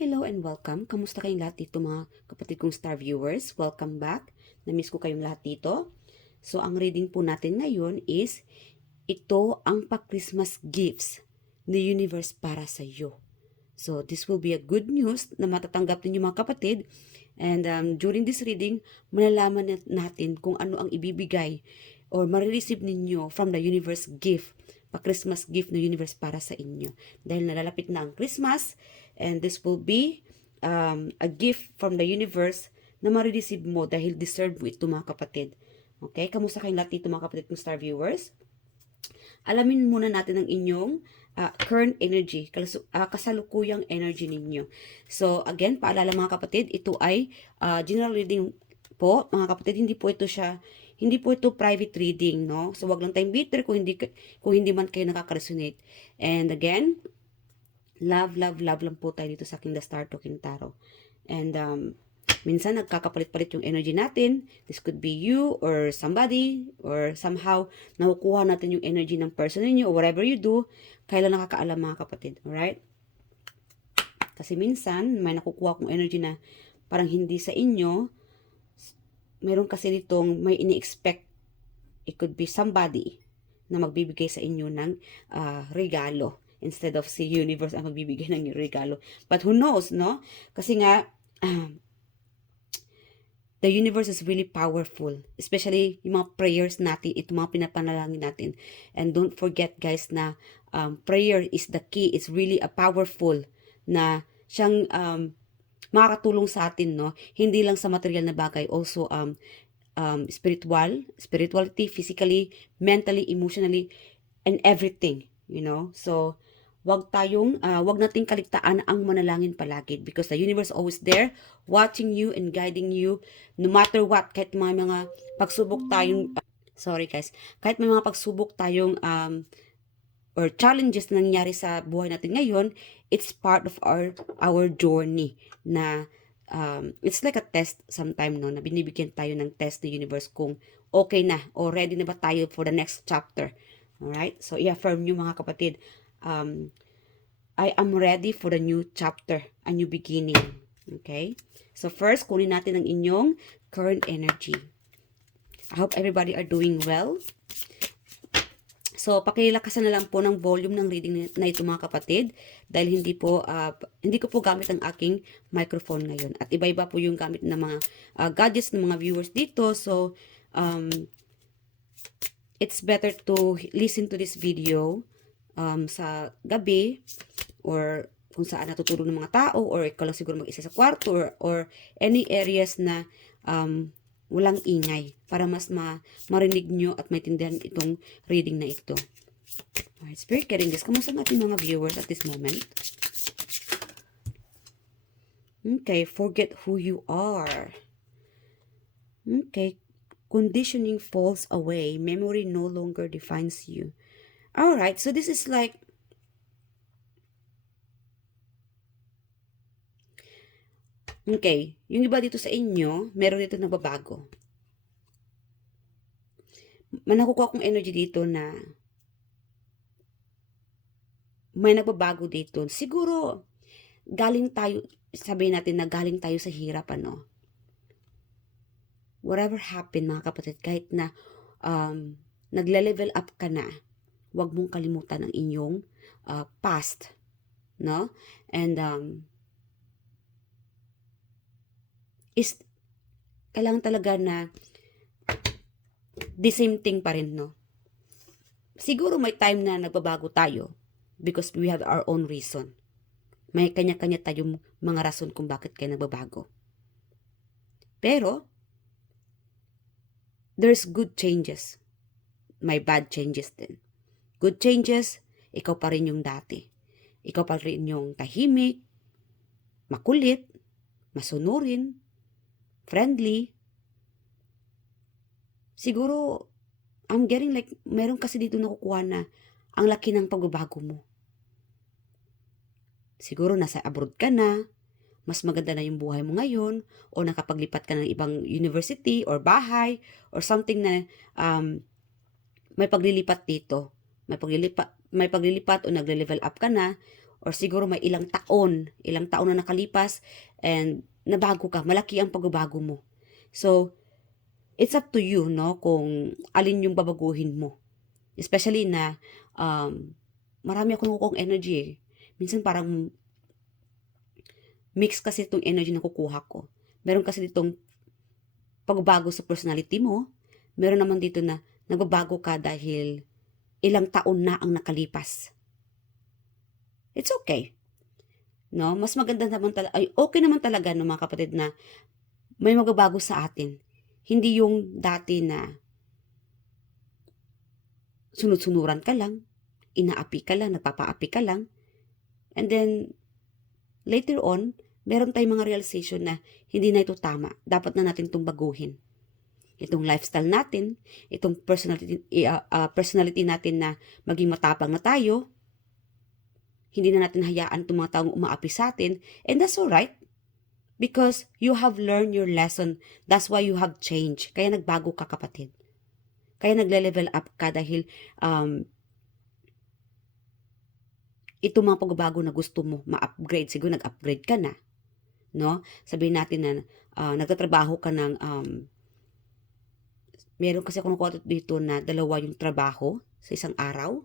Hello and welcome. Kamusta kayong lahat dito mga kapatid kong star viewers? Welcome back. Namiss ko kayong lahat dito. So, ang reading po natin ngayon is, ito ang pa-Christmas gifts ni universe para sa iyo. So, this will be a good news na matatanggap ninyo mga kapatid. And during this reading, malalaman natin kung ano ang ibibigay or marireceive ninyo from the universe gift, pa-Christmas gift ng universe para sa inyo. Dahil nalalapit na ang Christmas, and this will be a gift from the universe na marireceive mo dahil deserve mo ito mga kapatid. Okay? Kamusta kayong lahat dito mga kapatid kong star viewers? Alamin muna natin ang inyong current energy, kasalukuyang energy ninyo. So, again, paalala mga kapatid, ito ay general reading po, mga kapatid, hindi po ito private reading, no? So, wag lang tayong bitter kung hindi man kayo nakaka-resonate. And again, love lang po tayo dito sa aking The Star Talking Tarot. And minsan nagkakapalit-palit yung energy natin. This could be you or somebody or somehow nakukuha natin yung energy ng person ninyo or whatever you do. Kailan nakakaalam mga kapatid. Alright? Kasi minsan may nakukuha kong energy na parang hindi sa inyo. Meron kasi ditong may ini-expect. It could be somebody na magbibigay sa inyo ng regalo instead of si universe ang magbibigay ng regalo. But who knows, no? Kasi nga, the universe is really powerful. Especially yung mga prayers natin, ito mga pinapanalangin natin. And don't forget guys na prayer is the key. It's really a powerful na siyang makakatulong sa atin, no? Hindi lang sa material na bagay, also spirituality, physically, mentally, emotionally, and everything, you know? So, wag nating kaligtaan ang manalangin palagi because the universe always there watching you and guiding you no matter what. Kahit mga pagsubok tayong sorry guys, kahit may mga pagsubok tayong or challenges na nangyari sa buhay natin ngayon, it's part of our journey na it's like a test sometime, no, na binibigyan tayo ng test ng universe kung okay na o ready na ba tayo for the next chapter. Alright? So, i-affirm nyo mga kapatid, I am ready for a new chapter, a new beginning. Okay? So, first, kunin natin ang inyong current energy. I hope everybody are doing well. So, pakilakasan na lang po ng volume ng reading na ito mga kapatid dahil hindi ko po gamit ang aking microphone ngayon. At iba-iba po yung gamit ng mga gadgets ng mga viewers dito. So, it's better to listen to this video sa gabi or kung saan natutulog ng mga tao or ikaw lang siguro mag-isa sa kwarto or any areas na walang ingay para mas marinig nyo at maintindihan itong reading na ito. Alright, Spirit Guiding this. Kamusta natin mga viewers at this moment? Okay, forget who you are. Okay, conditioning falls away. Memory no longer defines you. Alright, so this is like okay, yung iba dito sa inyo, meron dito nagbabago. Nakukuha kong energy dito na may nagbabago dito. Siguro, galing tayo, sabihin natin na galing tayo sa hirap, ano. Whatever happened, mga kapatid, kahit na nagle-level up ka na, huwag mong kalimutan ang inyong past, no? And kailangan talaga na the same thing pa rin, no? Siguro may time na nagbabago tayo because we have our own reason. May kanya-kanya tayong mga rason kung bakit kayo nagbabago. Pero, there's good changes. May bad changes din. Good changes, ikaw pa rin yung dati. Ikaw pa rin yung tahimik, makulit, masunurin, friendly. Siguro, I'm getting like, meron kasi dito nakukuha na ang laki ng pagbabago mo. Siguro nasa abroad ka na, mas maganda na yung buhay mo ngayon, o nakapaglipat ka ng ibang university or bahay, or something na may paglilipat dito. May paglilipat o nagle-level up ka na, or siguro may ilang taon na nakalipas and nabago ka, malaki ang pagbabago mo. So, it's up to you, no, kung alin yung babaguhin mo. Especially na marami akong nakukuha energy eh. Minsan parang mix kasi itong energy na kukuha ko. Meron kasi ditong pagbabago sa personality mo. Meron naman dito na nagbabago ka dahil ilang taon na ang nakalipas. It's okay. No? Mas maganda naman talaga, ay okay naman talaga no mga kapatid na may magbabago sa atin. Hindi yung dati na sunod-sunuran ka lang, inaapi ka lang, nagpapaapi ka lang, and then later on, meron tayong mga realization na hindi na ito tama. Dapat na natin itong baguhin. Itong lifestyle natin, itong personality natin na maging matapang na tayo, hindi na natin hayaan itong mga taong umaapi sa atin, and that's alright. Because you have learned your lesson. That's why you have changed. Kaya nagbago ka, kapatid. Kaya nagle-level up ka dahil ito mga pagbabago na gusto mo ma-upgrade. Siguro nag-upgrade ka na. No? Sabihin natin na nagtatrabaho ka ng meron kasi ako nakuha dito na 2 yung trabaho sa isang araw.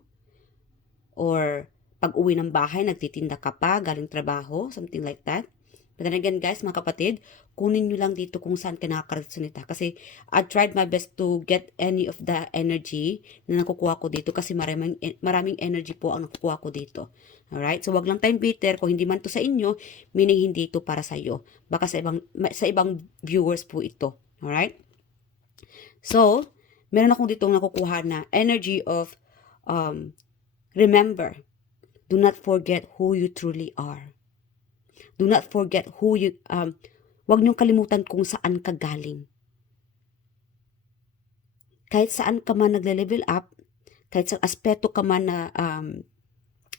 Or pag uwi ng bahay, nagtitinda ka pa, galing trabaho, something like that. But then again, guys, mga kapatid, kunin nyo lang dito kung saan ka nakakasalita. Kasi I tried my best to get any of the energy na nakukuha ko dito kasi maraming energy po ang nakukuha ko dito. Alright? So, wag lang tayong bitter. Kung hindi man to sa inyo, meaning hindi ito para sa iyo. Baka sa ibang viewers po ito. Alright? So, meron akong dito nakukuha na energy of remember, do not forget who you truly are. Do not forget who you, wag niyong kalimutan kung saan ka galing. Kahit saan ka man nagle-level up, kahit sa aspeto ka man na,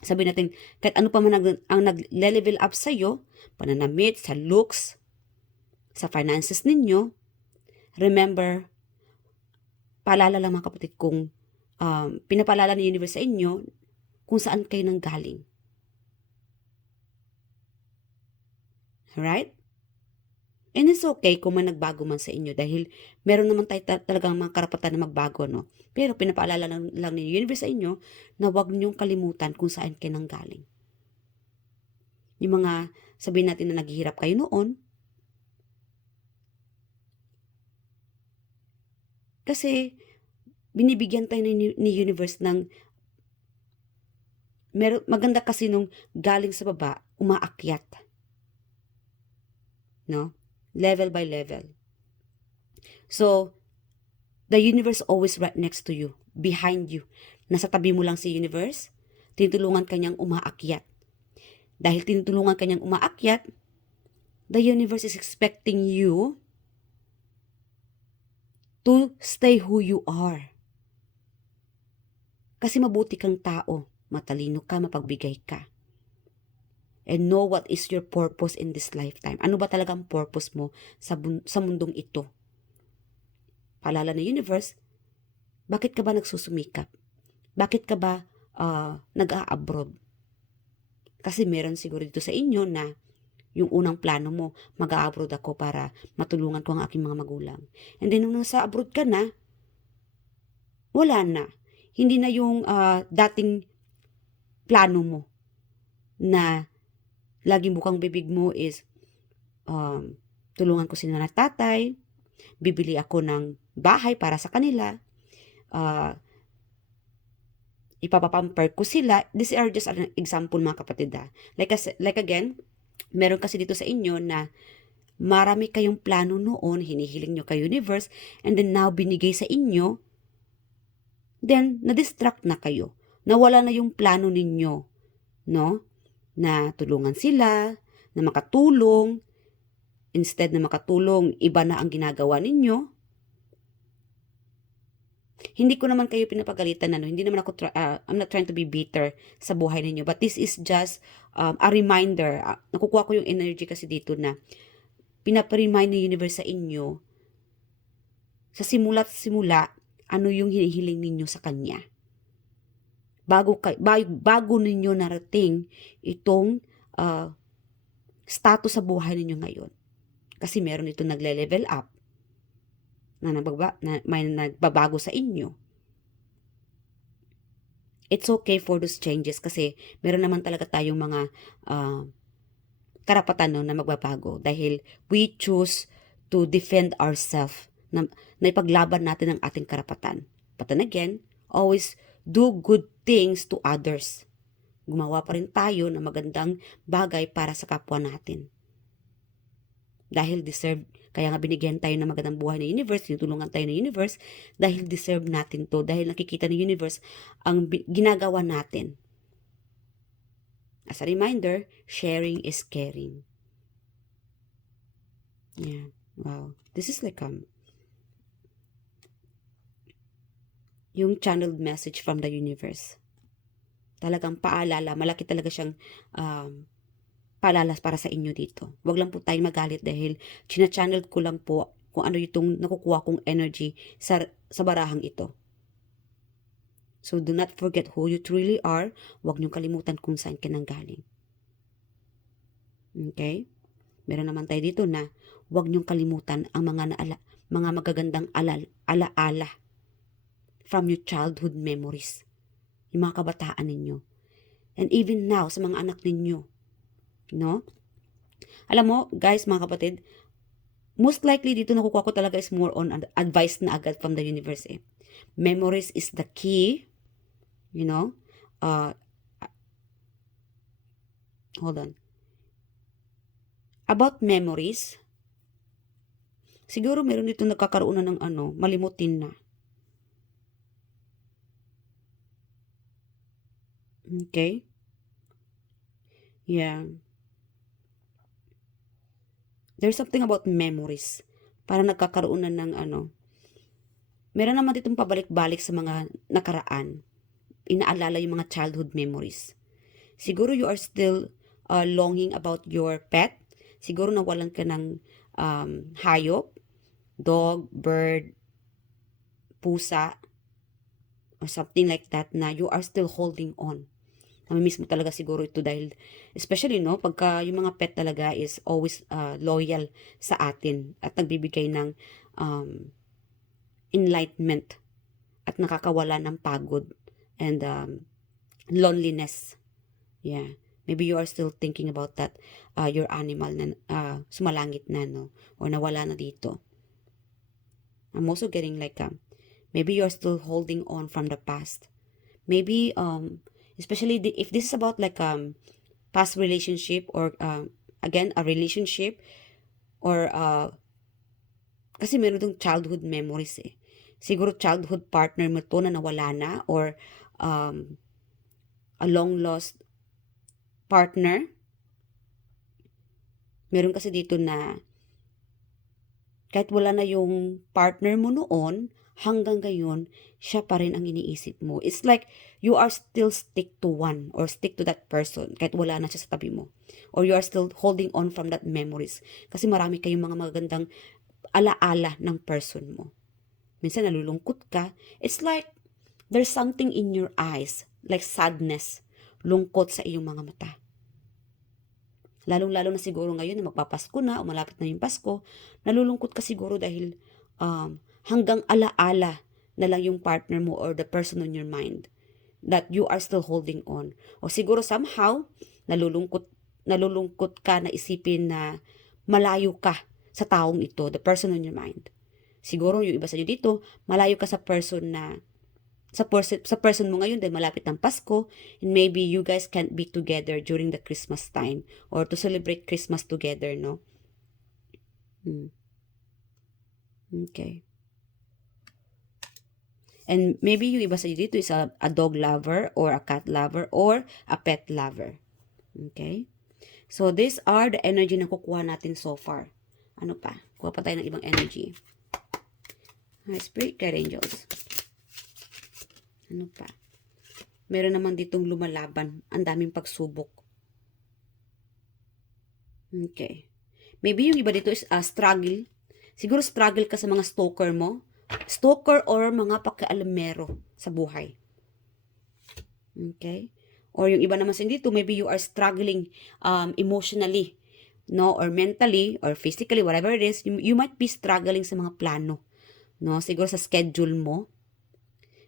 sabihin natin, kahit ano pa man ang nagle-level up sa'yo, pananamit, sa looks, sa finances ninyo, remember, paalala lang mga kapatid kung pinapaalala ng universe sa inyo kung saan kayo nanggaling. Right? And it's okay kung may nagbago man sa inyo dahil meron naman tayo talagang mga karapatan na magbago, no? Pero pinapaalala lang ni universe sa inyo na huwag niyong kalimutan kung saan kayo nanggaling. Yung mga sabihin natin na naghihirap kayo noon, kasi binibigyan tayo ni universe ng maganda kasi nung galing sa baba, umaakyat. No? Level by level. So, the universe always right next to you, behind you. Nasa tabi mo lang si universe, tinutulungan kanyang umaakyat. Dahil tinutulungan kanyang umaakyat, the universe is expecting you to stay who you are. Kasi mabuti kang tao, matalino ka, mapagbigay ka. And know what is your purpose in this lifetime. Ano ba talagang purpose mo sa mundong ito? Paalala ng universe, bakit ka ba nagsusumikap? Bakit ka ba nag-a-abroad? Kasi meron siguro dito sa inyo na yung unang plano mo, mag-a-abroad ako para matulungan ko ang aking mga magulang. And then nung nasa abroad ka na, wala na. Hindi na yung dating plano mo na laging bukang bibig mo is tulungan ko si nanay at tatay, bibili ako ng bahay para sa kanila, ipapapamper ko sila. These are just an example mga kapatid. Like again, meron kasi dito sa inyo na marami kayong plano noon, hinihiling nyo kay universe, and then now binigay sa inyo, then na-distract na kayo. Nawala na yung plano ninyo, no? Na tulungan sila, na makatulong. Instead na makatulong, iba na ang ginagawa ninyo. Hindi ko naman kayo pinapagalitan, hindi naman ako, I'm not trying to be bitter sa buhay ninyo, but this is just a reminder. Nakukuha ko yung energy kasi dito na pinapa-remind ng universe sa inyo, sa simula, ano yung hinihiling ninyo sa kanya. bago ninyo narating itong status sa buhay ninyo ngayon. Kasi meron itong nagle-level up na may nagbabago sa inyo. It's okay for those changes kasi meron naman talaga tayong mga karapatan no, na magbabago dahil we choose to defend ourselves na ipaglaban natin ang ating karapatan. But then again, always do good things to others. Gumawa pa rin tayo ng magandang bagay para sa kapwa natin. Dahil kaya nga binigyan tayo ng magandang buhay ng universe, tinutulungan tayo ng universe, dahil deserve natin to, dahil nakikita ng universe ang ginagawa natin. As a reminder, sharing is caring. Yeah, wow. This is like yung channeled message from the universe. Talagang paalala, malaki talaga siyang paalala para sa inyo dito. Huwag lang po tayong magalit dahil china-channel ko lang po kung ano itong nakukuha kong energy sa barahang ito. So do not forget who you truly are. Huwag niyong kalimutan kung saan ka nanggaling. Okay? Meron naman tayo dito na huwag niyong kalimutan ang mga magagandang alaala from your childhood memories. Yung mga kabataan ninyo. And even now, sa mga anak ninyo. No? Alam mo, guys, mga kapatid, most likely dito nakukuha ko talaga is more on advice na agad from the universe. Memories is the key. You know? Hold on. About memories, siguro meron dito nagkakaroon na ng malimutin na. Okay? Yeah. There's something about memories. Para nagkakaroon na ng meron naman ditong pabalik-balik sa mga nakaraan. Inaalala yung mga childhood memories. Siguro you are still longing about your pet. Siguro nawalan ka ng hayop, dog, bird, pusa, or something like that na you are still holding on. Namimiss mo talaga siguro ito dahil, especially pagka yung mga pet talaga is always loyal sa atin at nagbibigay ng enlightenment at nakakawala ng pagod and loneliness. Yeah. Maybe you are still thinking about that, your animal na sumalangit na, or nawala na dito. I'm also getting like, maybe you are still holding on from the past. Maybe, especially if this is about like, past relationship or, again, a relationship or, kasi meron itong childhood memories Siguro childhood partner mo to na nawala na or, a long lost partner. Meron kasi dito na kahit wala na yung partner mo noon, hanggang ngayon, siya pa rin ang iniisip mo. It's like you are still stick to one or stick to that person kahit wala na siya sa tabi mo. Or you are still holding on from that memories. Kasi marami kayong mga magandang alaala ng person mo. Minsan nalulungkot ka. It's like there's something in your eyes, like sadness, lungkot sa iyong mga mata. Lalong-lalo na siguro ngayon na magpapasko na o malapit na yung Pasko, nalulungkot ka siguro dahil hanggang alaala na lang yung partner mo or the person on your mind that you are still holding on. O siguro somehow, nalulungkot ka na isipin na malayo ka sa taong ito, the person on your mind. Siguro yung iba sa inyo dito, malayo ka sa person mo ngayon dahil malapit ng Pasko, and maybe you guys can't be together during the Christmas time or to celebrate Christmas together, no? Okay. And maybe yung iba sa inyo dito is a dog lover or a cat lover or a pet lover. Okay? So, these are the energy na kukuha natin so far. Ano pa? Kuha pa tayo ng ibang energy. Spirit guide angels. Ano pa? Meron naman ditong lumalaban. Ang daming pagsubok. Okay. Maybe yung iba dito is struggle. Siguro struggle ka sa mga stalker mo. Stalker or mga pakialamero sa buhay. Okay? Or yung iba naman sa dito, maybe you are struggling emotionally, no? Or mentally, or physically, whatever it is, you might be struggling sa mga plano, no? Siguro sa schedule mo.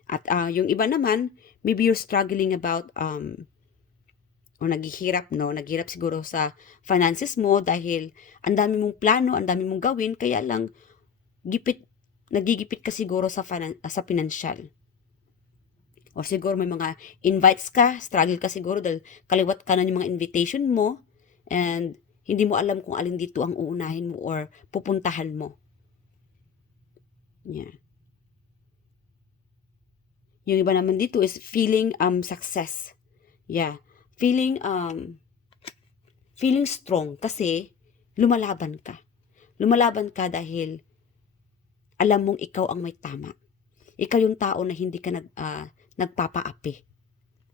At yung iba naman, maybe you're struggling about o naghihirap, no? Naghihirap siguro sa finances mo dahil ang dami mong plano, ang dami mong gawin, kaya lang nagigipit ka siguro sa financial. O siguro may mga invites ka, struggle ka siguro dahil kaliwat ka na yung mga invitation mo and hindi mo alam kung alin dito ang uunahin mo or pupuntahan mo. Yeah. Yung iba naman dito is feeling success. Yeah. Feeling strong kasi lumalaban ka. Lumalaban ka dahil alam mong ikaw ang may tama. Ikaw yung tao na hindi ka nagpapaapi.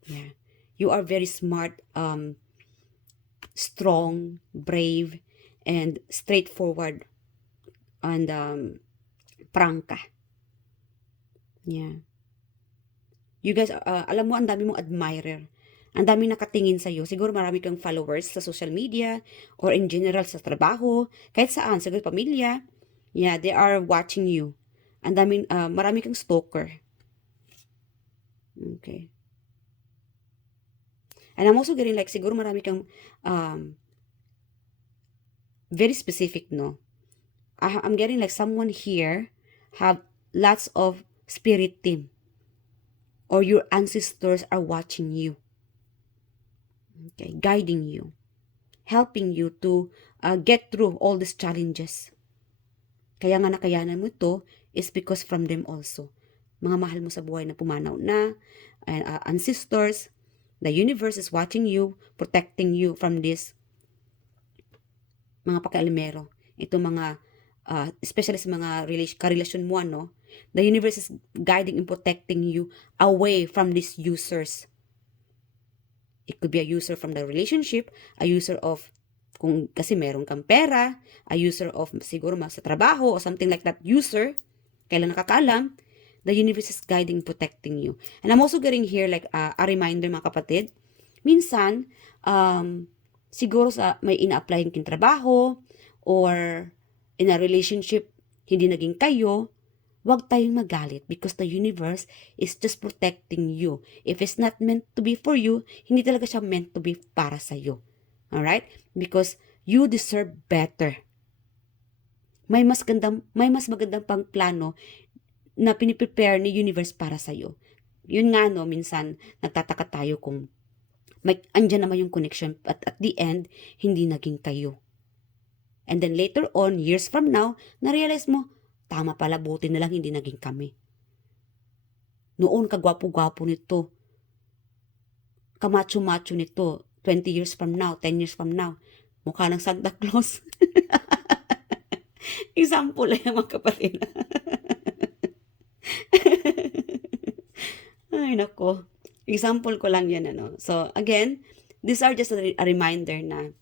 Yeah. You are very smart, strong, brave, and straightforward, and frank ka. Yeah. You guys, alam mo, ang dami mong admirer. Ang dami nakatingin sa'yo. Siguro marami kang followers sa social media or in general sa trabaho, kahit saan, siguro pamilya. Yeah, they are watching you. Ang dami, marami kang stalker. Okay. And I'm also getting like, siguro marami kang very specific, no? I'm getting like someone here have lots of spirit team. Or your ancestors are watching you. Okay, guiding you. Helping you to get through all these challenges. Kaya nga nakayanan mo ito is because from them also. Mga mahal mo sa buhay na pumanaw na, ancestors, the universe is watching you, protecting you from this mga pakialamero. Ito mga, especially sa mga karelasyon mo, no? The universe is guiding and protecting you away from these users. It could be a user from the relationship, a user of, kung kasi meron kang pera, a user of siguro sa trabaho or something like that user, kailan nakakaalam, the universe is guiding, protecting you. And I'm also getting here like a reminder mga kapatid, minsan, siguro sa may ina-apply king trabaho or in a relationship, hindi naging kayo, huwag tayong magalit because the universe is just protecting you. If it's not meant to be for you, hindi talaga siya meant to be para sa'yo. Alright? Because you deserve better. May mas magandang pang plano na piniprepare ni universe para sa'yo. Yun nga, no, minsan nagtataka tayo kung andyan naman yung connection at the end, hindi naging kayo. And then later on, years from now, na-realize mo, tama pala, buti na lang hindi naging kami. Noon, kagwapo-gwapo nito. Kamacho-macho nito. 20 years from now, 10 years from now. Mukha ng Santa Claus. Example lang mga kapatid. Ay, nako. Example ko lang yan, ano. So, again, these are just a reminder na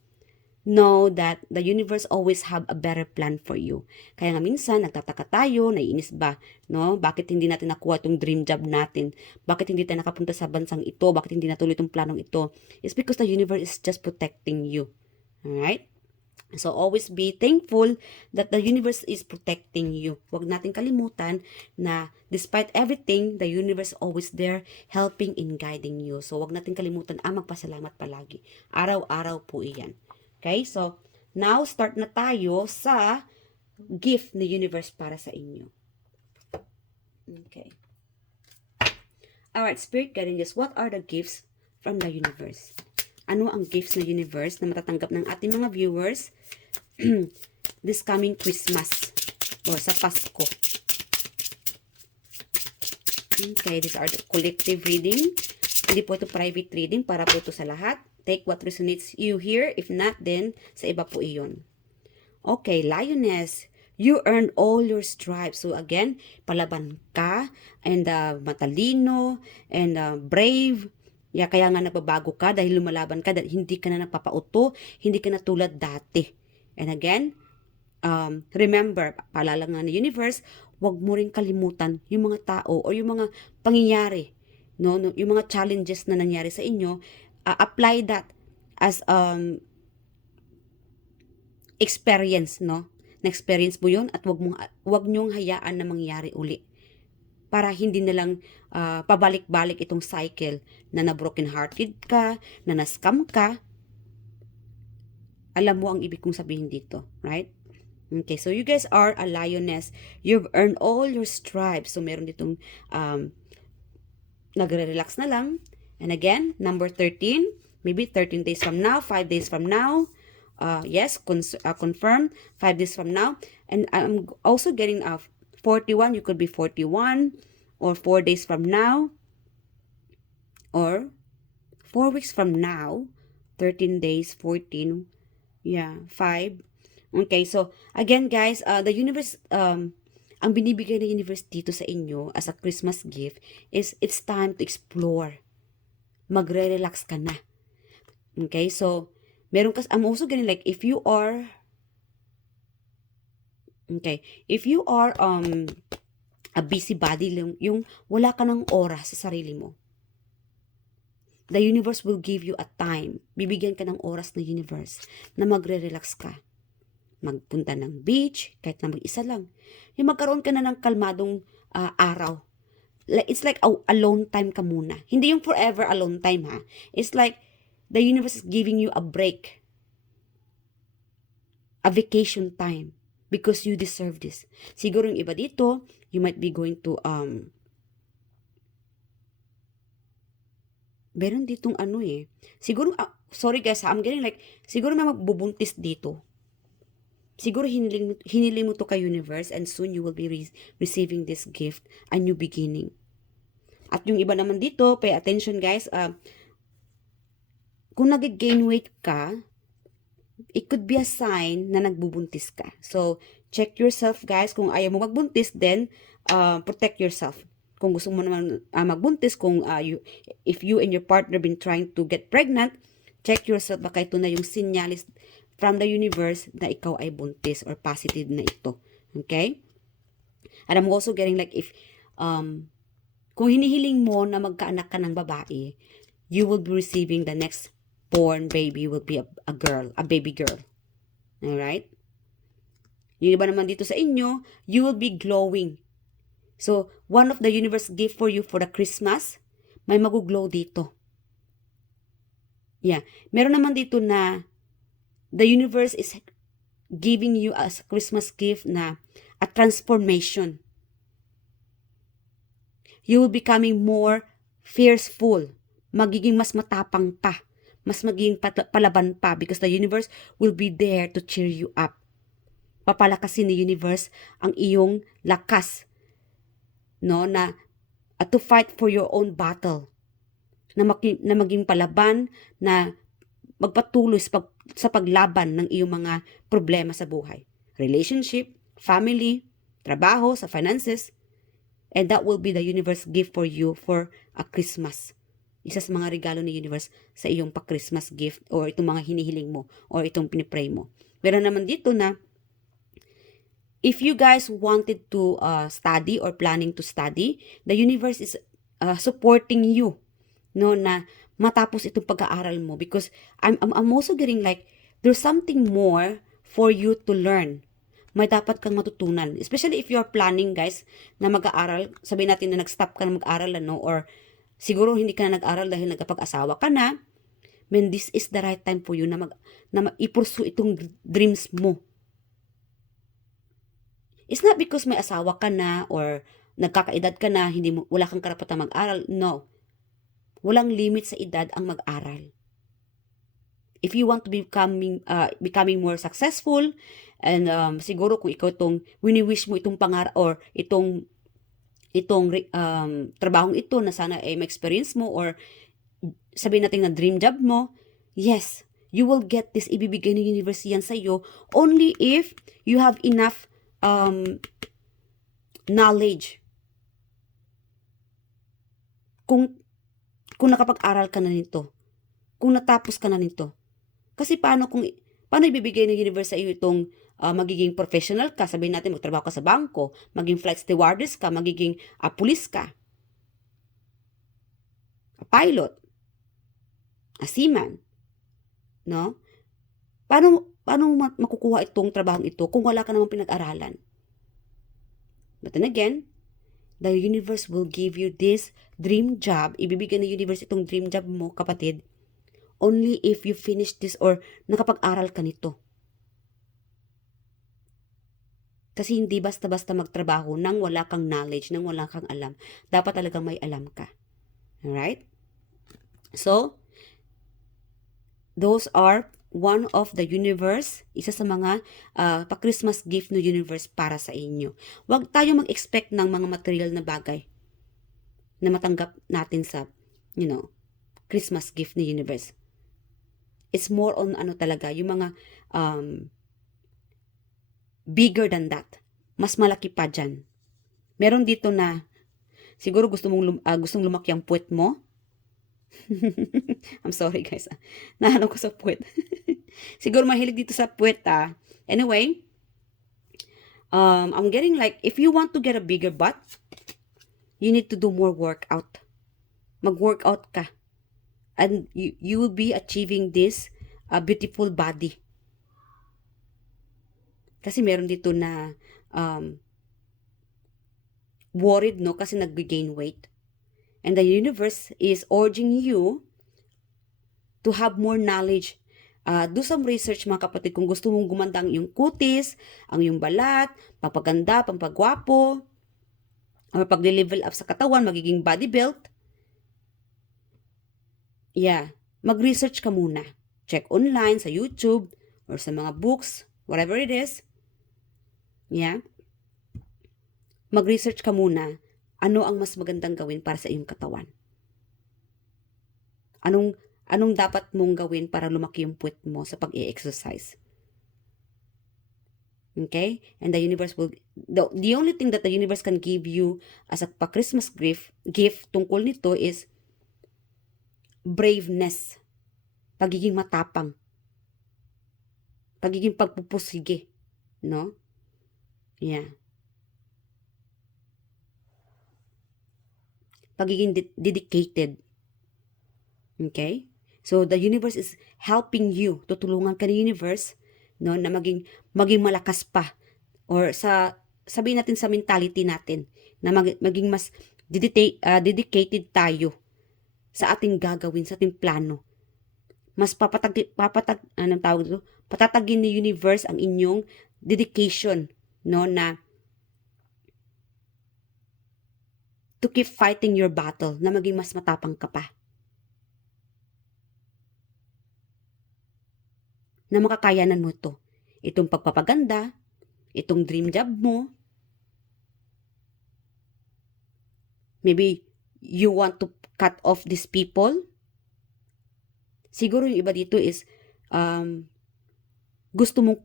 know that the universe always have a better plan for you. Kaya nga minsan, nagtataka tayo, naiinis ba, no? Bakit hindi natin nakuha itong dream job natin? Bakit hindi tayo nakapunta sa bansang ito? Bakit hindi natuloy itong planong ito? It's because the universe is just protecting you. Alright? So, always be thankful that the universe is protecting you. Huwag natin kalimutan na despite everything, the universe always there helping and guiding you. So, huwag natin kalimutan magpasalamat palagi. Araw-araw po iyan. Okay, so now start na tayo sa gift ni universe para sa inyo. Okay. Alright, spirit guidance, what are the gifts from the universe? Ano ang gifts ng universe na matatanggap ng ating mga viewers this coming Christmas or sa Pasko? Okay, these are the collective reading. Hindi po ito private reading, para po ito sa lahat. Take what resonates you here. If not, then sa iba po iyon. Okay, Lioness. You earned all your stripes. So again, palaban ka and matalino and brave. Yeah, kaya nga nababago ka dahil lumalaban ka, dahil hindi ka na nagpapauto, hindi ka na tulad dati. And again, remember, paalala nga ng universe, huwag mo rin kalimutan yung mga tao o yung mga pangyayari no, no, yung mga challenges na nangyari sa inyo, apply that as experience, no? Na-experience mo yun at wag nyong hayaan na mangyari uli. Para hindi na lang pabalik-balik itong cycle na na-broken hearted ka, na na-scam ka. Alam mo ang ibig kong sabihin dito, right? Okay, so you guys are a lioness. You've earned all your stripes. So meron ditong nagre-relax na lang. And again, number 13, maybe 13 days from now, 5 days from now. Yes, confirm, 5 days from now. And I'm also getting 41, you could be 41, or 4 days from now, or 4 weeks from now, 13 days, 14, yeah, 5. Okay, so again guys, the universe, ang binibigay ng universe dito sa inyo as a Christmas gift is it's time to explore. Magre-relax ka na. Okay, so meron kasi, I'm also getting like, if you are a busybody, yung wala ka ng oras sa sarili mo, the universe will give you a time, bibigyan ka ng oras ng universe na magre-relax ka. Magpunta ng beach, kahit na mag-isa lang. Yung magkaroon ka na ng kalmadong araw. It's like alone time ka muna. Hindi yung forever alone time, ha. It's like the universe is giving you a break. A vacation time. Because you deserve this. Siguro yung iba dito, you might be going to, meron ditong siguro, sorry guys, I'm getting like, siguro may magbubuntis dito. Siguro hiniling mo to kay universe, and soon you will be receiving this gift, a new beginning. At yung iba naman dito, pay attention guys, kung nag-gain weight ka, it could be a sign na nagbubuntis ka. So, check yourself guys. Kung ayaw mo magbuntis, then protect yourself. Kung gusto mo naman magbuntis, if you and your partner been trying to get pregnant, check yourself, baka ito na yung sinyalis from the universe na ikaw ay buntis or positive na ito. Okay? And I'm also getting like, if kung hinihiling mo na magkaanak ka ng babae, you will be receiving the next born baby will be a girl, a baby girl. Alright? Yung iba naman dito sa inyo, you will be glowing. So, one of the universe gift for you for the Christmas, may mag-glow dito. Yeah. Meron naman dito na the universe is giving you as a Christmas gift na a transformation. You will becoming more fierceful. Magiging mas matapang pa. Mas magiging palaban pa, because the universe will be there to cheer you up. Papalakasin ni universe ang iyong lakas, no, na to fight for your own battle, na maging palaban, na magpatuloy sa paglaban ng iyong mga problema sa buhay. Relationship, family, trabaho, sa finances. And that will be the universe gift for you for a Christmas. Isa sa mga regalo ni universe sa iyong pa-Christmas gift, or itong mga hinihiling mo, or itong pinipray mo. Meron naman dito na, if you guys wanted to study or planning to study, the universe is supporting you, no, na matapos itong pag-aaral mo, because I'm also getting like, there's something more for you to learn. May dapat kang matutunan. Especially if you're planning, guys, na mag-aaral. Sabihin natin na nag-stop ka na mag-aaral, no? Or siguro hindi ka na nag-aaral dahil nagkapag-asawa ka na. Man, this is the right time for you na i-pursue itong dreams mo. It's not because may asawa ka na or nagkakaedad ka na, wala kang karapatang mag-aral. No. Walang limit sa edad ang mag-aral. If you want to becoming more successful, and siguro kung ikaw wini-wish mo itong pangarap or itong trabahong ito na sana ay ma-experience mo, or sabihin natin na dream job mo, yes, you will get this, ibibigay ng universe yan sa iyo, only if you have enough knowledge. Kung nakapag-aral ka na nito, kung natapos ka na nito. Kasi paano ibibigay ng universe sa iyo itong magiging professional ka, sabihin natin magtrabaho ka sa bangko, maging flight stewardess ka, magiging pulis ka. pilot, a seaman, no? Paano mo makukuha itong trabahong ito kung wala ka namang pinag-aralan? But then again, the universe will give you this dream job. Ibibigay ng universe itong dream job mo, kapatid, only if you finish this or nakapag-aral ka nito. Kasi hindi basta-basta magtrabaho nang wala kang knowledge, nang wala kang alam. Dapat talagang may alam ka. Alright? So, those are one of the universe, isa sa mga pa-Christmas gift ng universe para sa inyo. Huwag tayo mag-expect ng mga material na bagay na matanggap natin sa, Christmas gift ng universe. It's more on talaga, yung mga bigger than that. Mas malaki pa dyan. Meron dito na, siguro gustong lumaki ang puwet mo. I'm sorry guys. Nahanap ko sa puwet. Siguro mahilig dito sa puwet. Anyway, I'm getting like, if you want to get a bigger butt, you need to do more workout. Mag-workout ka. And you will be achieving this beautiful body. Kasi meron dito na worried, no? Kasi nag-gain weight. And the universe is urging you to have more knowledge. Do some research, mga kapatid, kung gusto mong gumanda ang iyong kutis, ang iyong balat, papaganda, pampagwapo, or pag-level up sa katawan, magiging body build. Yeah, mag-research ka muna. Check online, sa YouTube, or sa mga books, whatever it is. Yeah. Mag-research ka muna. Ano ang mas magandang gawin para sa iyong katawan? Anong dapat mong gawin para lumaki yung puwet mo sa pag-i-exercise? Okay? And the universe will, the only thing that the universe can give you as a pa-Christmas gift tungkol nito is braveness. Pagiging matapang. Pagiging pagpupusige. No? Yeah. Pagiging dedicated. Okay? So, the universe is helping you. Tutulungan ka ng universe, no, na maging malakas pa. Or sabihin natin sa mentality natin, na maging mas dedicated tayo sa ating gagawin, sa ating plano. Mas patatagin ni universe ang inyong dedication, no, na to keep fighting your battle, na maging mas matapang ka pa. Na makakayanan mo ito. Itong pagpapaganda, itong dream job mo. Maybe you want to cut off these people. Siguro yung iba dito is gusto mo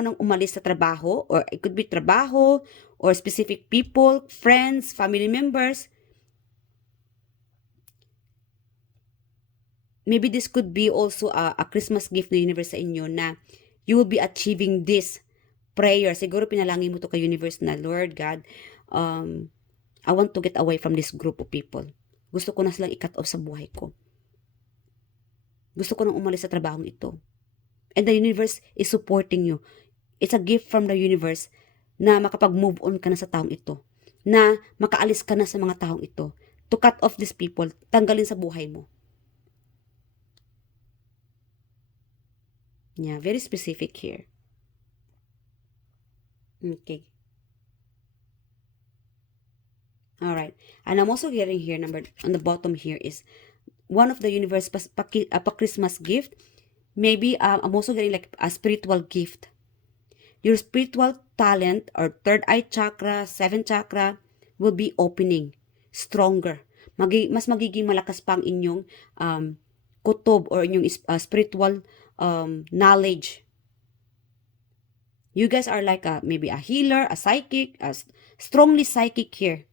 nang umalis sa trabaho, or it could be trabaho or specific people, friends, family members. Maybe this could be also a Christmas gift ng universe sa inyo, na you will be achieving this prayer. Siguro pinalangin mo to kay universe na, Lord God, I want to get away from this group of people. Gusto ko na silang i-cut off sa buhay ko. Gusto ko nang umalis sa trabahong ito. And the universe is supporting you. It's a gift from the universe na makapag-move on ka na sa taong ito. Na makaalis ka na sa mga taong ito. To cut off these people, tanggalin sa buhay mo. Yeah, very specific here. Okay. Alright. And I'm also getting here, on the bottom here is one of the universe pa-Christmas gift. Maybe I'm also getting like a spiritual gift. Your spiritual talent or third eye chakra, seventh chakra will be opening stronger. Mas magiging malakas pa ang inyong kutob or inyong spiritual knowledge. You guys are like maybe a healer, a psychic, strongly psychic here.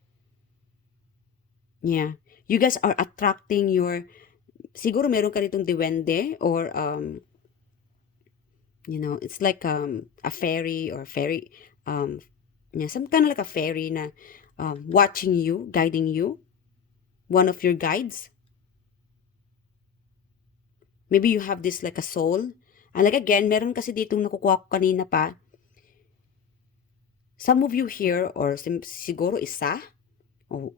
Yeah. You guys are attracting siguro meron ka nitong duwende or it's like a fairy or fairy, some kind of like a fairy na watching you, guiding you. one of your guides. Maybe you have this like a soul. And like again, meron kasi ditong nakukuha ko kanina pa. Some of you here, or siguro isa, or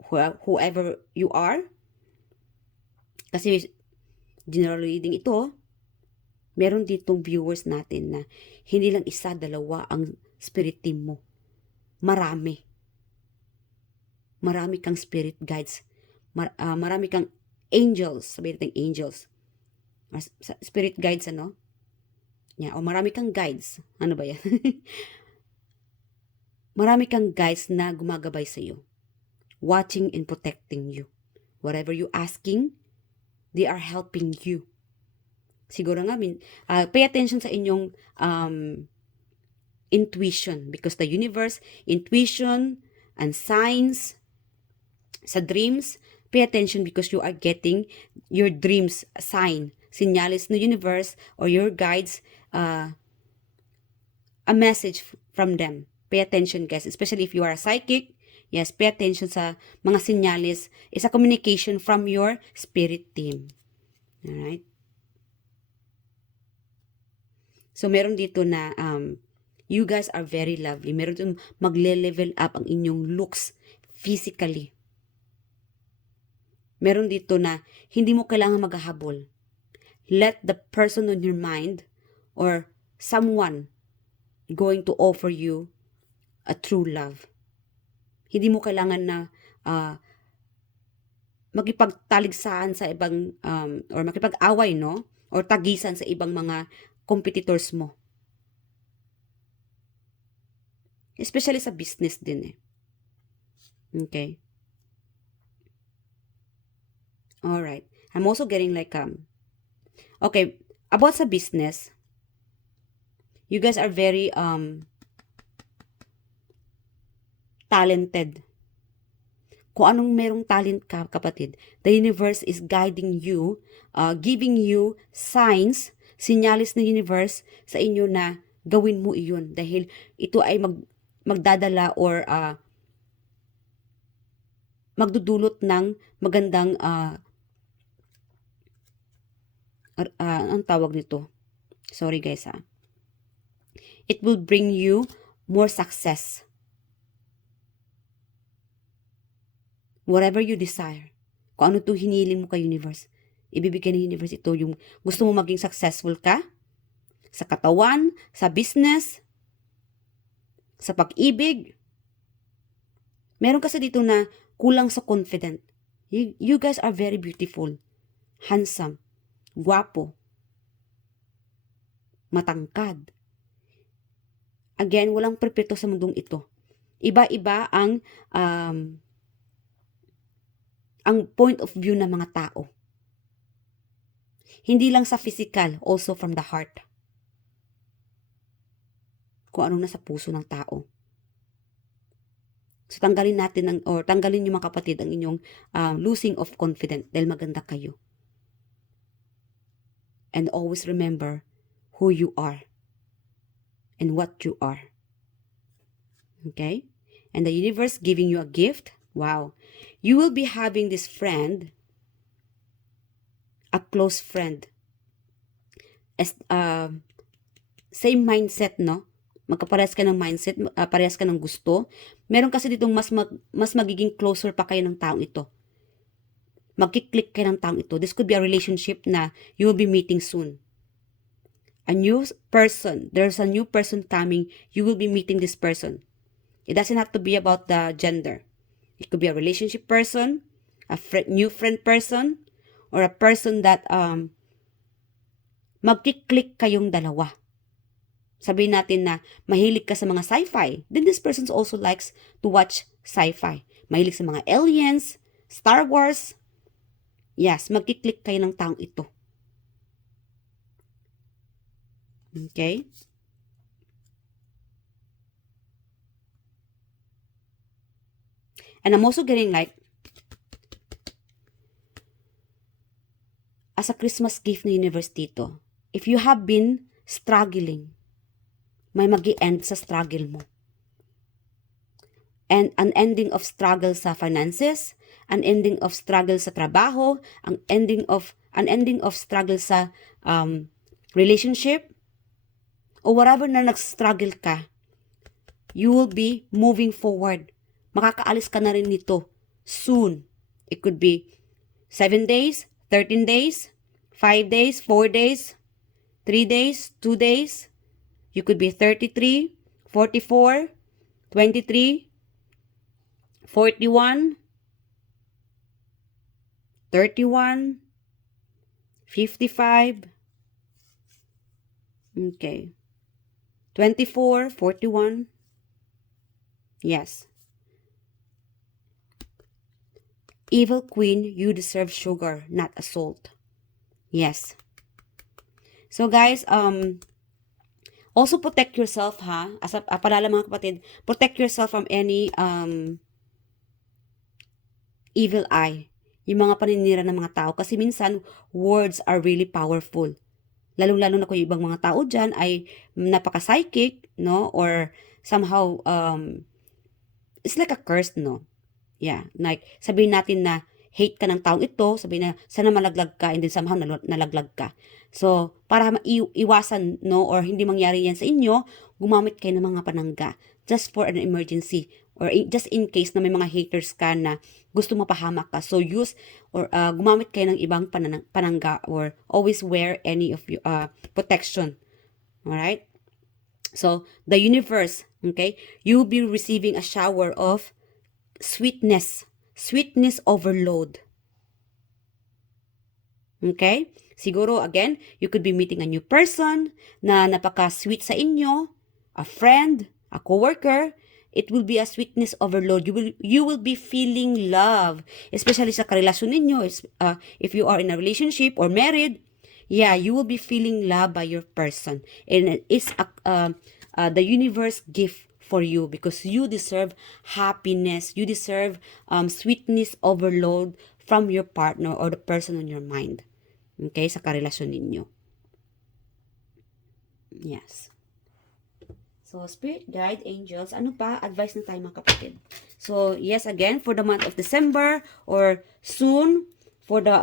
whoever you are, kasi general reading ito, meron ditong viewers natin na hindi lang isa, dalawa ang spirit team mo. Marami. Marami kang spirit guides. Marami kang angels. Sabihin natin angels. Spirit guides, ano? Yeah, o marami kang guides. Ano ba yan? Marami kang guides na gumagabay sa iyo. Watching and protecting you. Whatever you asking, they are helping you. Siguro nga, pay attention sa inyong intuition, because the universe, intuition, and signs sa dreams, pay attention because you are getting your dreams sign, senyales ng universe or your guides, a message from them. Pay attention, guys, especially if you are a psychic. Yes, pay attention sa mga senyales. It's a communication from your spirit team. Alright? So, meron dito na, you guys are very lovely. Meron dito magle-level up ang inyong looks physically. Meron dito na hindi mo kailangan maghahabol. Let the person on your mind or someone going to offer you a true love. Hindi mo kailangan na makipagtaligsahan sa ibang or makipag-away, no? Or tagisan sa ibang mga competitors mo. Especially sa business din eh. Okay. Alright. I'm also getting like okay, about sa business, you guys are very talented. Kung anong merong talent ka, kapatid, the universe is guiding you, giving you signs, sinyalis ng universe sa inyo na gawin mo iyon dahil ito ay magdadala or magdudulot ng magandang ang tawag nito. Sorry guys It will bring you more success. Whatever you desire. Kung ano itong hiniling mo kay universe, ibibigay ng universe ito yung gusto mo maging successful ka sa katawan, sa business, sa pag-ibig. Meron kasi dito na kulang sa confident. You guys are very beautiful, handsome, guwapo, matangkad. Again, walang perpekto sa mundong ito. Iba-iba ang point of view ng mga tao. Hindi lang sa physical, also from the heart. Kung ano nasa puso ng tao. So tanggalin natin tanggalin niyo mga kapatid ang inyong losing of confidence dahil maganda kayo. And always remember who you are and what you are. Okay? And the universe giving you a gift. Wow. You will be having this friend, a close friend. Same mindset, no? Magkaparehas ka ng mindset, parehas ka ng gusto. Meron kasi ditong mas magiging closer pa kayo ng taong ito. Magkiklik kayo ng taong ito. This could be a relationship na you will be meeting soon. A new person. There's a new person coming. You will be meeting this person. It doesn't have to be about the gender. It could be a relationship person, a new friend person, or a person that magkiklik kayong dalawa. Sabihin natin na mahilig ka sa mga sci-fi. Then this person also likes to watch sci-fi. Mahilig sa mga aliens, Star Wars. Yes, magkiklik kayo ng taong ito. Okay? And I'm also getting like, as a Christmas gift ng universe dito, if you have been struggling, may magi-end sa struggle mo. and an ending of struggle sa finances, an ending of struggle sa trabaho, an ending of struggle sa relationship, o whatever na nag-struggle ka, you will be moving forward. Makakaalis ka na rin nito soon. It could be 7 days, 13 days, 5 days, 4 days, 3 days, 2 days. You could be 33, 44, 23, 41, 31, 55, okay, 24, 41, yes. Evil Queen, you deserve sugar, not a salt. Yes. So guys, also protect yourself, ha? As a paalala mga kapatid, protect yourself from any evil eye. Yung mga paninira ng mga tao. Kasi minsan, words are really powerful. Lalong-lalo na kung yung ibang mga tao dyan ay napaka-psychic, no? Or somehow, it's like a curse, no? Yeah. Like, sabihin natin na hate ka ng taong ito, sabihin na sana malaglag ka, and then somehow nalaglag ka. So, para iwasan, no? Or hindi mangyari yan sa inyo, gumamit kayo ng mga panangga. Just for an emergency. Or just in case na may mga haters ka na gusto mapahamak ka. So, use or gumamit kayo ng ibang panangga or always wear any of your protection. Alright? So, the universe, okay? You will be receiving a shower of sweetness overload. Okay? Siguro, again, you could be meeting a new person na napaka-sweet sa inyo, a friend, a coworker. It will be a sweetness overload. You will be feeling love, especially sa karelasyon ninyo. If you are in a relationship or married, yeah, you will be feeling love by your person. And it's the universe gift for you because you deserve happiness. You deserve sweetness overload from your partner or the person on your mind. Okay, sa karelasyon ninyo. Yes. So, spirit guide, angels, ano pa? Advice na tayo mga kapatid. So, yes, again, for the month of December or soon, for the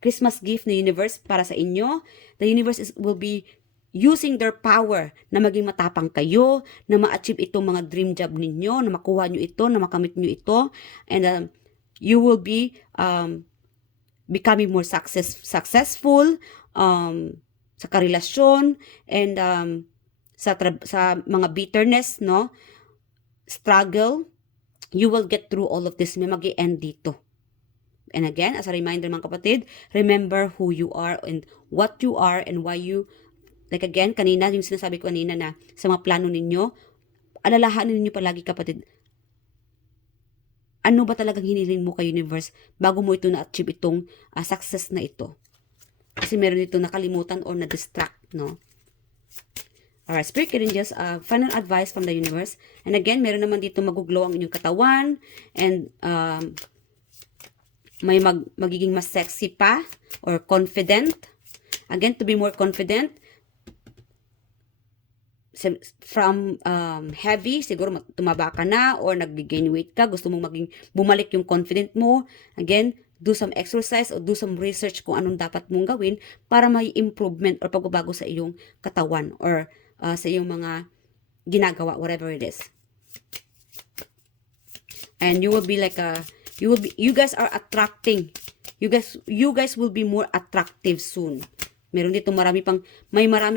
Christmas gift ng universe para sa inyo, the universe will be using their power na maging matapang kayo, na ma-achieve itong mga dream job ninyo, na makuha nyo ito, na makamit nyo ito, and you will be becoming more successful sa karelasyon, and sa mga bitterness, no? Struggle, you will get through all of this. May mag-i-end dito. And again, as a reminder mga kapatid, remember who you are and what you are and why you, like again, kanina, yung sinasabi ko kanina na sa mga plano ninyo, alalahanin ninyo palagi kapatid, ano ba talagang hiniling mo kay universe bago mo ito na-achieve itong success na ito. Kasi meron dito nakalimutan or na-distract, no? Alright, Spirit Angels, final advice from the universe. And again, meron naman dito maguglow ang inyong katawan. And may magiging mas sexy pa or confident. Again, to be more confident. From heavy, siguro tumaba ka na or nag-gain weight ka. Gusto mong bumalik yung confident mo. Again, do some exercise or do some research kung anong dapat mong gawin para may improvement or pagbabago sa iyong katawan or sa iyong mga ginagawa, whatever it is. And you will be like you guys are attracting. You guys will be more attractive soon. Meron dito marami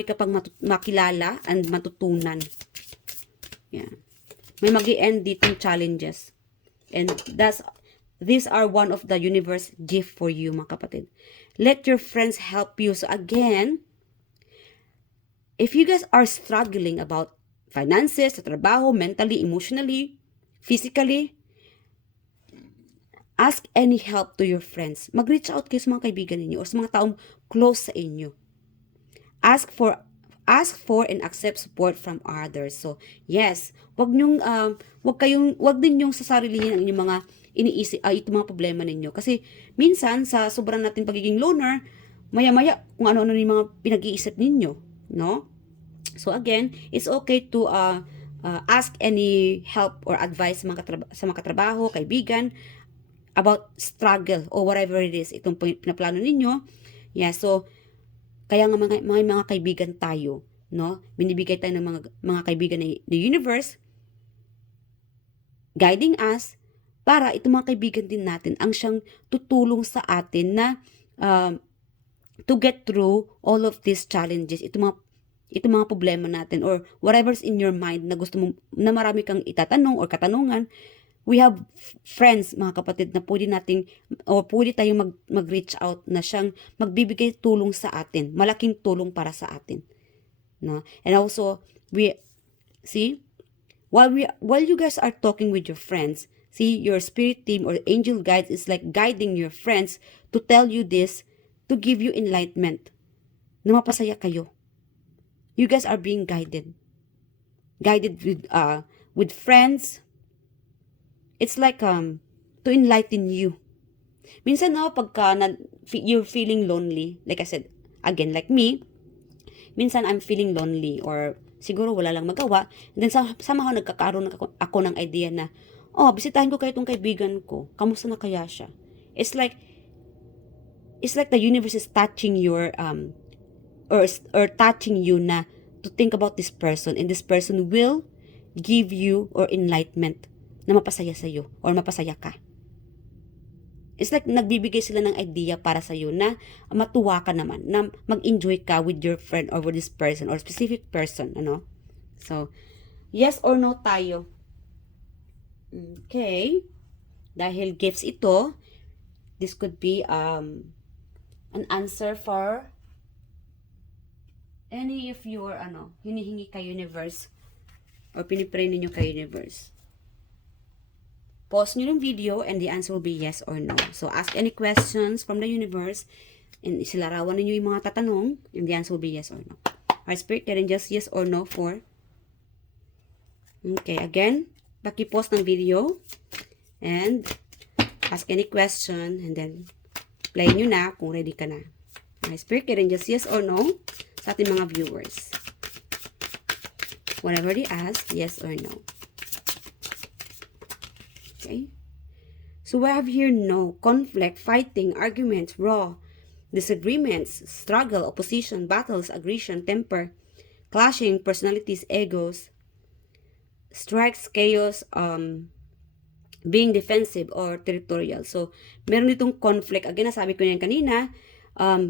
ka pang makilala and matutunan. Yeah. May magi-end ditong challenges. And these are one of the universe gift for you, mga kapatid. Let your friends help you. So again, if you guys are struggling about finances, sa trabaho, mentally, emotionally, physically, ask any help to your friends. Mag-reach out kayo sa mga kaibigan ninyo or sa mga taong close sa inyo. Ask for and accept support from others. So, yes, wag din yung sasarilihin ang inyong mga iniisip, itong mga problema ninyo. Kasi minsan sa sobrang natin pagiging loner, maya-maya kung ano-ano yung mga pinag-iisip ninyo, no? So again, it's okay to ask any help or advice sa mga katrabaho, kaibigan, about struggle or whatever it is, itong pinaplano ninyo. Yeah, so, kaya nga mga kaibigan tayo, no? Binibigay tayo ng mga kaibigan ng the universe, guiding us, para itong mga kaibigan din natin ang siyang tutulong sa atin na to get through all of these challenges, itong mga problema natin or whatever's in your mind na gusto mo, na marami kang itatanong or katanungan. We have friends, mga kapatid, na pwede nating o pwede tayong mag-reach out na siyang magbibigay tulong sa atin, malaking tulong para sa atin, no? And also, while you guys are talking with your friends, see, your spirit team or angel guides is like guiding your friends to tell you this, to give you enlightenment, na mapasaya kayo. You guys are being guided with friends. It's like to enlighten you. Minsan pagka you're feeling lonely, like I said, again, like me, minsan I'm feeling lonely or siguro wala lang magawa, and then somehow nagkakaroon ako ng idea na, bisitahin ko kayo itong kaibigan ko, kamusta na kaya siya? It's like the universe is touching your or touching you na to think about this person, and this person will give you or enlightenment na mapasaya sa'yo or mapasaya ka. It's like nagbibigay sila ng idea para sa'yo na matuwa ka naman, na mag-enjoy ka with your friend or with this person or specific person, ano? So, yes or no tayo. Okay. Dahil gifts ito, this could be an answer for any of your hinihingi kay universe or pinipray ninyo kay universe. Pause nyo yung video and the answer will be yes or no. So, ask any questions from the universe and isilarawan ninyo yung mga tatanong and the answer will be yes or no. Our spirit, then just yes or no for. Okay, again, paki-pause ng video and ask any question and then play nyo na kung ready ka na. Our spirit, then just yes or no sa ating mga viewers. Whatever they ask, yes or no. Okay. So we have here no, conflict, fighting, arguments, raw, disagreements, struggle, opposition, battles, aggression, temper, clashing, personalities, egos, strikes, chaos, being defensive or territorial. So, meron ditong conflict. Again, nasabi ko yan kanina,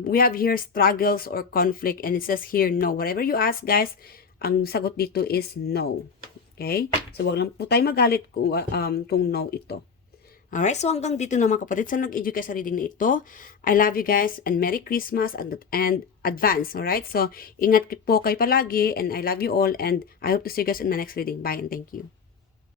we have here struggles or conflict and it says here no. Whatever you ask, guys, ang sagot dito is no. Okay? So, wag lang po tayo magalit kung no ito. Alright, so hanggang dito na mga kapatid. Sana nag-enjoy kayo sa reading na ito. I love you guys and Merry Christmas and advance. Alright, so ingat po kayo palagi and I love you all and I hope to see you guys in my next reading. Bye and thank you.